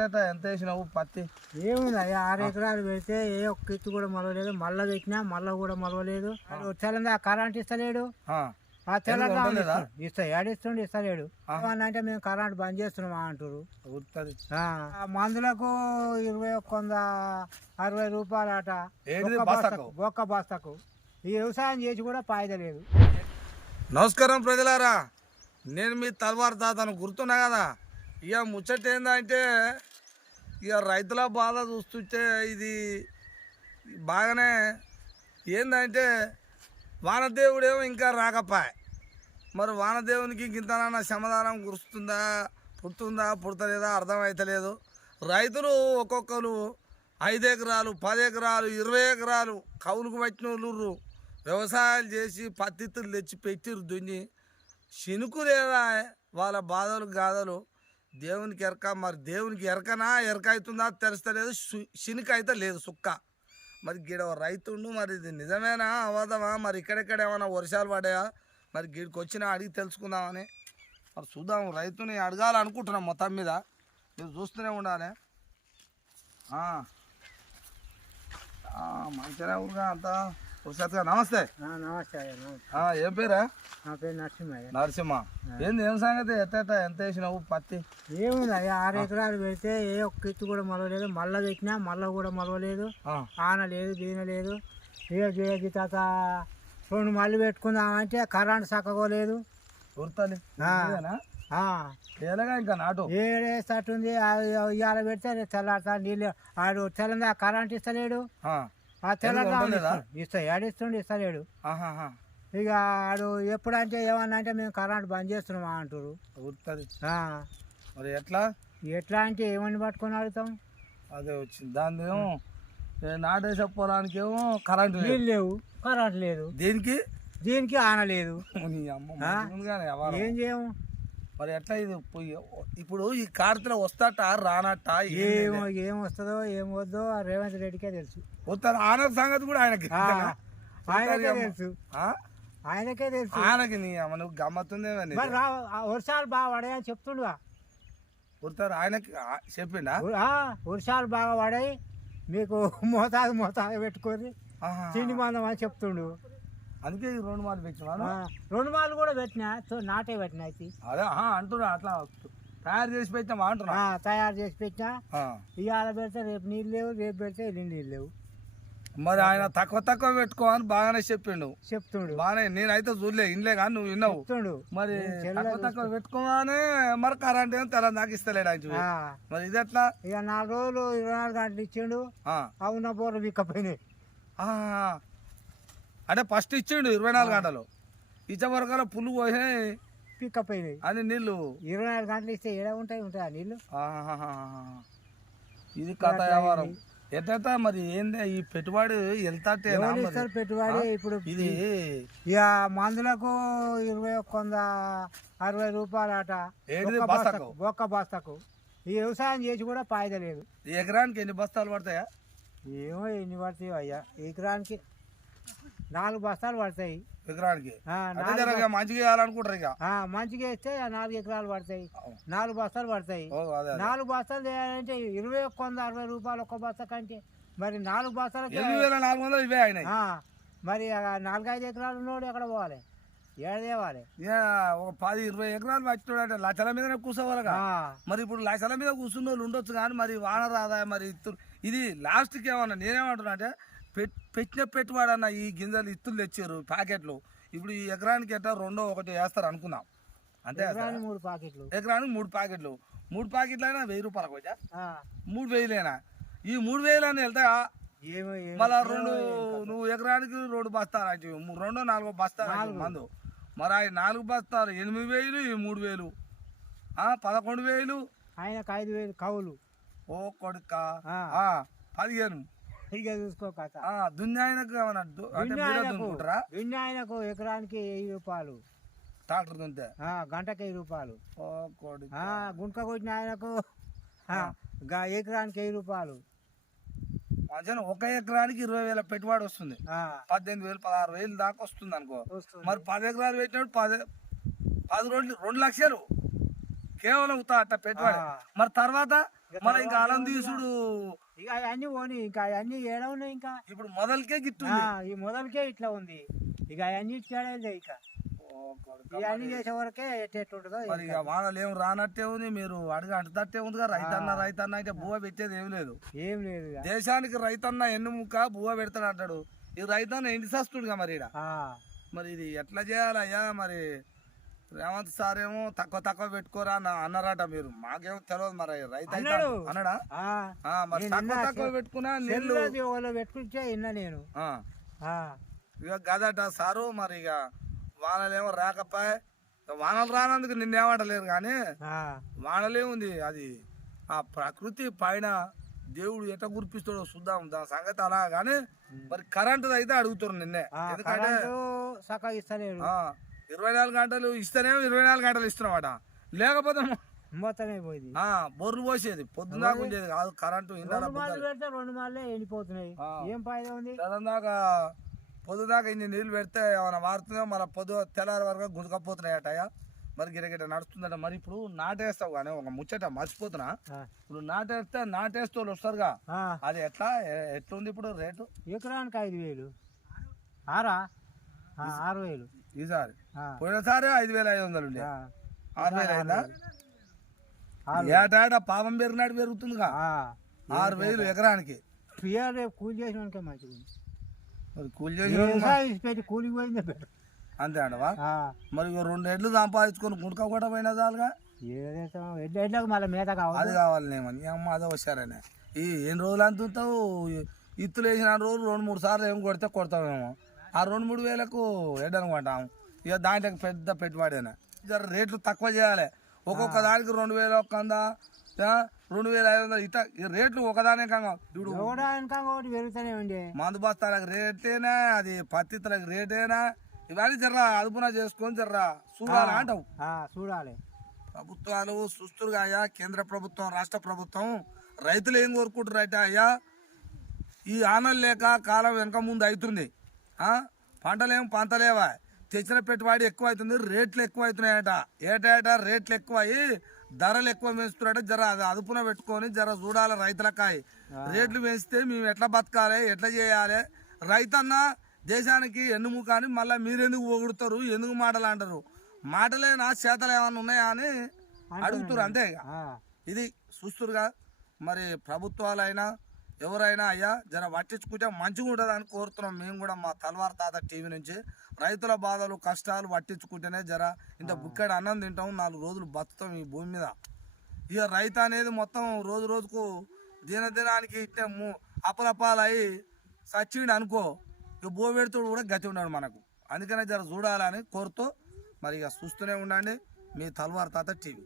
ఎంత వేసినావు పత్తి? ఏముంది 6 ఎకరాలు పెడితే ఏ ఒక్క ఇత్తు కూడా మలవలేదు. మళ్ళా పెట్టినా మళ్ళా కూడా మలవలేదు. తెలంగాణ కరెంట్ ఇస్తలేడు. ఆ తెలంగాణ ఇస్తా ఏడిస్తుండే ఇస్తలేడు అంటే మేము కరెంట్ బంద్ చేస్తున్నామా అంటారు. మందులకు 2160 రూపాయలు అట ఒక్క బస్తకు. ఈ వ్యవసాయం చేసి కూడా ఫాయిదా లేదు. నమస్కారం ప్రజలారా, నేను మీ తల్వార్ తాతను గుర్తున్నా కదా. ఇక ముచ్చట ఏందంటే ఇక రైతుల బాధ చూస్తుంటే ఇది బాగానే ఏందంటే వానదేవుడేమో ఇంకా రాకపోయే. మరి వానదేవునికి ఇంతనన్నా సమాధానం కురుస్తుందా, పుడతలేదా అర్థమవుతలేదు. రైతులు ఒక్కొక్కరు 5 ఎకరాలు 10 ఎకరాలు 20 ఎకరాలు కౌలుకు పట్టిన వాళ్ళు వ్యవసాయాలు చేసి పత్తిత్తులు తెచ్చి పెట్టిరు దున్ని. శినుకు లేదా వాళ్ళ బాధలు గాథలు దేవునికి ఎరక. మరి దేవునికి ఎరకనా ఎరక అవుతుందా తెలుస్తలేదు. శినుకు అయితే లేదు సుక్క. మరి గిడ రైతుండు, మరి ఇది నిజమేనా అవదమా, మరి ఇక్కడెక్కడ ఏమైనా వర్షాలు పడ్డాయా, మరి గిడికి వచ్చినా అడిగి తెలుసుకుందామని మరి చూద్దాం. రైతుని అడగాలనుకుంటున్నాం. మొత్తం మీద మీరు చూస్తూనే ఉండాలి. మంచిగా ఊరుగా అంతా వరుసగా. నమస్తే. నమస్తే. ఏం పేరా? నా పేరు నరసింహయ్య. నరసింహ. ఏంది ఏం సంగతి? ఎంత వేసినావు పత్తి? ఏముంది 6 ఎకరాలు పెడితే ఏ ఒక్క ఇత్తు కూడా మలవలేదు. మళ్ళా పెట్టినా మళ్ళా కూడా మలవలేదు. ఆన లేదు దీన లేదు. ఇక తాత 2 మళ్ళీ పెట్టుకుందామంటే కరెంట్ చక్కకోలేదు. ఎలాగా ఇంకా నాటు ఏడేస్తట్టుంది. ఇవాళ పెడితే తెల్లారుతా నీళ్ళు ఆడు తెలంగాణ కరెంట్ ఇస్తలేడు. ఆ తెలంగాణ ఏడిస్తుండే ఇస్తలేడు. ఇక ఆడు ఎప్పుడంటే ఏమన్నా అంటే మేము కరెంట్ బంద్ చేస్తున్నామా అంటారు. మరి ఎట్లా అంటే ఏమని పట్టుకొని అడుగుతాం. అదే వచ్చింది దానిదేమో నాటేసే పొలానికి ఏమో కరెంట్ నీళ్ళు లేవు, కరెంట్ లేదు. దీనికి ఆనలేదు. ఏం చేయము మరి ఎట్లా ఇది ఇప్పుడు ఈ కార్తెలో వస్తాట రానట్ట ఏం వస్తుందో ఏం వద్దో రేవంత్ రెడ్డికే తెలుసు. వస్తారు ఆన సంగతి కూడా ఆయనకే తెలుసు. ఆయనకే తెలుసు. ఆయనకి నువ్వు గమ్మత్తుందే. వర్షాలు బాగా పడాయని చెప్తుండుగా. వస్తారు ఆయనకి చెప్పిండా వర్షాలు బాగా పడాయి, మీకు మోతాదు పెట్టుకొని తిండి మందం అని చెప్తుండు. అందుకే 2 మాలు పెట్టినా. 2 మాలు కూడా పెట్టినా, నాటే పెట్టినా. అదే అంటున్నా అట్లా తయారు చేసి పెట్టినా అంటున్నా. తయారు చేసి పెట్టినా. ఇవాళ పెడితే రేపు నీళ్ళు లేవు, రేపు పెడితే ఎల్లుండి నీళ్ళు లేవు. మరి ఆయన తక్కువ పెట్టుకోవని బాగానే చెప్తుండు. బాగానే నేనైతే చూడలే, ఇన్లే కానీ నువ్వు విన్నావు. మరి తక్కువ పెట్టుకోవానే మరి కరెంట్ ఏమో తెల్ల దాకా ఇస్తలేడు ఆయన. మరి ఇది ఎట్లా? ఇక 4 రోజులు 24 గంటలు ఇచ్చిండు. అవున బోర్లు విక్కపోయినాయి. అంటే ఫస్ట్ ఇచ్చిండు 24 గంటలు ఇచ్చే వరకు పుల్లు పోయి పిక్కపోయినాయి. అది నీళ్ళు 24 గంటలు ఇస్తే ఏడా ఉంటాయి ఆ నీళ్ళు. ఇది కథ వ్యవహారం. ఎట్ట మరి ఏంది ఈ పెట్టుబడి వెళ్తాటే పెట్టుబడి. ఇప్పుడు ఇది ఇక మందులకు 2160 రూపాయలు అట ఒక్క బస్తకు. ఈ వ్యవసాయం చేసి కూడా ఫాయిదా లేదు. ఎకరానికి ఎన్ని బస్తాలు పడతాయా? ఏమో ఎన్ని పడతాయో అయ్యా. ఎకరానికి 4 బస్తాలు పడతాయి. ఎకరానికి మంచిగా వేయాలనుకుంటారు. ఇక మంచిగా వేస్తే 4 ఎకరాలు పడతాయి. 4 బస్తాలు పడతాయి. 4 బస్తాలు చేయాలంటే 2160 రూపాయలు ఒక్క బస్తా కంటే. మరి 4 బస్తాలకి 8400 ఇవే అయినాయి. మరి 4-5 ఎకరాలు ఉన్నోడు ఎక్కడ పోవాలి? ఏడదేవాలి. ఒక 10-20 ఎకరాలు వచ్చినాడు అంటే లక్షల మీదనే కూర్చోవాలిగా. మరి ఇప్పుడు లక్షల మీద కూర్చున్న వాళ్ళు ఉండొచ్చు కానీ మరి వాన రాదా? మరి ఇది లాస్ట్కి ఏమన్నా నేనేమంటున్నా అంటే పెట్టిన పెట్టుబడన్న ఈ గింజలు ఇత్తులు తెచ్చారు ప్యాకెట్లు. ఇప్పుడు ఈ ఎకరానికి ఎట్లా 2-1 వేస్తారు అనుకుందాం. అంతే ఎకరానికి 3 ప్యాకెట్లు. 3 ప్యాకెట్లు అయినా 1000 రూపాయలకు వచ్చా 3000 ఈ 3000 అని వెళ్తాయా? మళ్ళా నువ్వు ఎకరానికి 2 బస్తాలు 2-4 బస్తాలు మందు. మరి ఆ 4 బస్తాలు 8000, ఈ 3000 11,000. ఆయనకు 5,000 కవులు. ఓ కొడుక 15. ఇక చూసుకోక దున్యాయనకు ఆయనకు ఎకరానికి 1000 రూపాయలు. ట్రాక్టర్ దున్నితే గంటకి 1000 రూపాయలు. గుంట కొట్టిన ఆయనకు ఎకరానికి 1000 రూపాయలు. ఒక ఎకరానికి 20,000 పెట్టుబడి వస్తుంది. 18,000 16,000 దాకా వస్తుంది అనుకో. మరి 10 ఎకరాలు పెట్టినప్పుడు 10 2 లక్షలు కేవలం అట్ట పెట్టుబడి. మరి తర్వాత మన ఇంకా అలం తీసుడు ఇక అవన్నీ పోనీ ఇంకా అవన్నీ ఏడ ఉన్నాయి ఇంకా ఇప్పుడు మొదలకే గిట్టు ఈ మొదలకే ఇట్లా ఉంది ఇక అవన్నీ ఇచ్చాడే ఇక ఇవన్నీ చేసే వరకే ఎట్టుంటుందో మరి ఇక వానలు ఏం రానట్టే ఉంది మీరు అడిగి అంటతట్టే ఉందిగా రైతన్న అయితే బువ్వ పెట్టేది ఏం లేదు దేశానికి రైతన్న ఎన్నుముక్క బువ్వ పెడతాడు అంటాడు ఈ రైతన్న ఎండి సస్తుడుగా మరి ఈడ మరి ఇది ఎట్లా చేయాలయ్యా మరి రేవంత్ సార్ ఏమో తక్కువ పెట్టుకోరా అన్నారట మీరు మాకేమో తెలియదు మరి రైతు అన్నాడా మరి తక్కువ పెట్టుకున్నా నీళ్ళు పెట్టుకుంటే విన్నా నేను ఇక గదట సారు మరి ఇక వానలు ఏమో రాకపోయా వానలు రానందుకు నిన్నేమంటలేరు కానీ వానలే ఉంది అది ఆ ప్రకృతి పైన దేవుడు ఎట్లా గుర్పిస్తాడో చూద్దాం దాని సంగతి అలా కానీ మరి కరెంటు అయితే అడుగుతారు నిన్నే ఎందుకంటే 24 గంటలు ఇస్తేనేమో 24 గంటలు ఇస్తున్నామట లేకపోతే మొత్తమే పోయింది బొర్రు పోసేది పొద్దున్నాక ఉండేది కాదు కరెంటు 2 మాలే ఎండిపోతున్నాయి ఏం ఫాయిదా ఉంది దాకా పొద్దుదాకా ఇన్ని నీళ్ళు పెడితే ఏమైనా మారుతుందో మన తెల్లారి వరకు గుంజకపోతున్నాయటయ్యా మరి గిరగిట నడుస్తుందట మరి ఇప్పుడు నాటేస్తావు కానీ ఒక ముచ్చట మర్చిపోతున్నా ఇప్పుడు నాటేస్తే వాళ్ళు వస్తారుగా అది ఎట్లుంది ఇప్పుడు రేటు ఎకరానికి 5,000 6,000 ఈసారి పోయినసారి 5,500 ఉండే 6,000 అయిందా ఏటా పాపం పెరిగినాడు పెరుగుతుందిగా 6,000 ఎకరానికి కూలి చేసిన మంచిగా కూలి చేసి కూలికి పోయింది అంతే అంటవా మరి 2 ఎడ్లు సంపాదించుకొని గుంటక కూడా పోయినా చాలుగా ఎడ్లకు మళ్ళీ మేత కావాలి అది కావాలనేమని అమ్మ అదే వచ్చారనే ఎన్ని రోజులు అంత ఉంటావు ఇత్తులు వేసిన రోజులు 2-3 సార్లు ఏం కొడతామేమో ఆ 2-3 వేలకు ఎడ్డను కొంటాం ఇక దాంట్లోకి పెద్ద పెట్టుబడేనా జర రేట్లు తక్కువ చేయాలి ఒక్కొక్క దానికి 2,000 100 2,500 ఇట్లా రేట్లు ఒకదానే కాగా పెరుగుతానే ఉండే మందు బస్తాలకు రేటేనా అది పత్తిలకు రేటేనా ఇవన్నీ జర్రా అదుపున చేసుకొని జర్రా చూడాలి అంటావు చూడాలి ప్రభుత్వాలు చూస్తురుగా అయ్యా కేంద్ర ప్రభుత్వం రాష్ట్ర ప్రభుత్వం రైతులు ఏం కోరుకుంటారు అయితే అయ్యా ఈ ఆనలు లేక కాలం వెనక ముందు అవుతుంది పంటలేం పంటలేవా తెచ్చిన పెట్టుబడి ఎక్కువ అవుతుంది రేట్లు ఎక్కువ అవుతున్నాయట ఏటా రేట్లు ఎక్కువ అయ్యి ధరలు ఎక్కువ పెంచుతున్నారట జర అది అదుపున పెట్టుకొని జర చూడాలి రైతులకాయ రేట్లు పెంచితే మేము ఎట్లా బతకాలి ఎట్లా చేయాలి రైతన్న దేశానికి ఎన్నుముక అని మళ్ళీ మీరెందుకు పొగుడుతారు ఎందుకు మాటలు అంటారు మాటలేనా చేతలు ఏమన్నా ఉన్నాయా అని అడుగుతారు అంతే ఇది చూస్తురుగా మరి ప్రభుత్వాలైనా ఎవరైనా అయ్యా జర పట్టించుకుంటే మంచిగా ఉంటుంది అని కోరుతున్నాం మేము కూడా మా తల్వార్ తాత టీవీ నుంచి రైతుల బాధలు కష్టాలు పట్టించుకుంటేనే జర ఇంత బుక్కడి అన్నం తింటాం 4 రోజులు బతుకుతాం ఈ భూమి మీద ఇక రైతు అనేది మొత్తం రోజుకు దినానికి ఇట్టే అపలపాలయ్యి సచ్చిండు అనుకో ఇక బోబెడుతోడు కూడా గతి ఉన్నాడు మనకు అందుకనే జర చూడాలని కోరుతూ మరి ఇక చూస్తూనే ఉండండి మీ తల్వార్ తాత టీవీ.